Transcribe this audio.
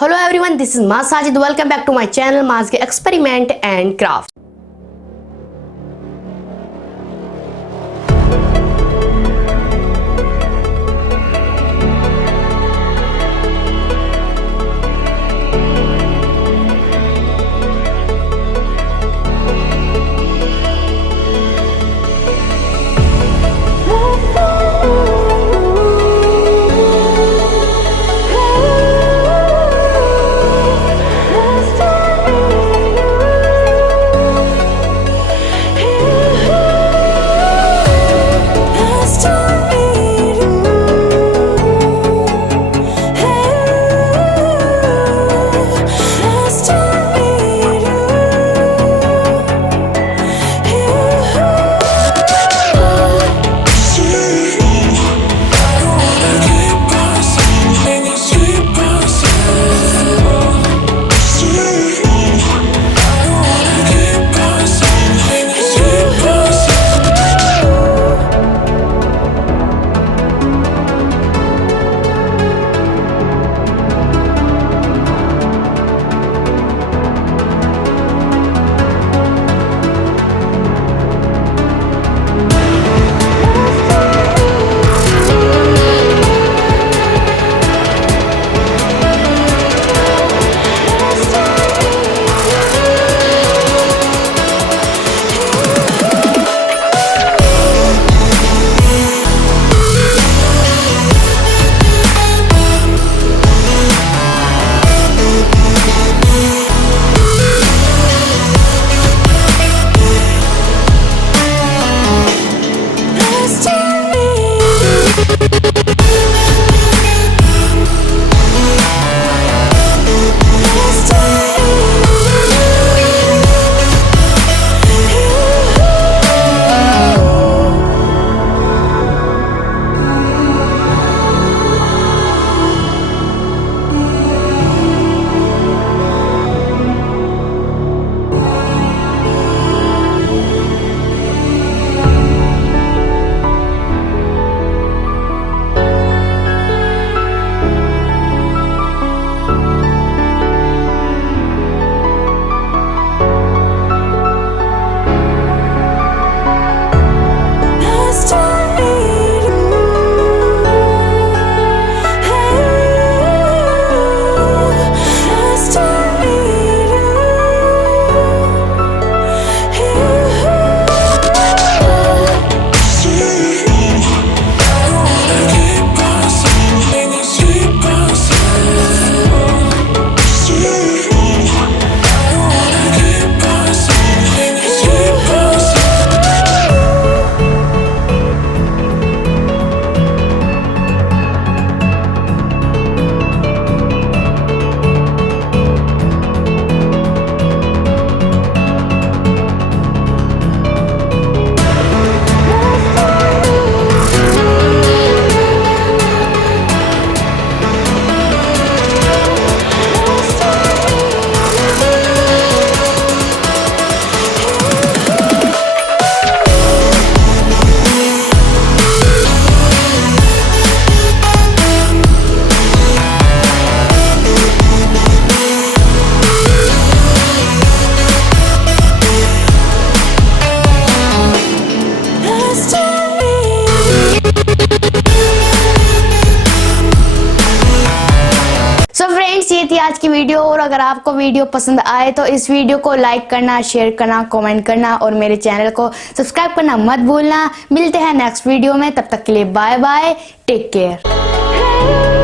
Hello everyone, this is Maaz. Welcome back to my channel Maaz Experiment and Craft. ये थी आज की video. और अगर आपको वीडियो पसंद आए तो इस वीडियो को लाइक करना, शेयर करना, कमेंट करना और मेरे चैनल को सब्सक्राइब करना मत भूलना। मिलते हैं नेक्स्ट वीडियो में, तब तक के लिए बाय बाय, टेक केयर।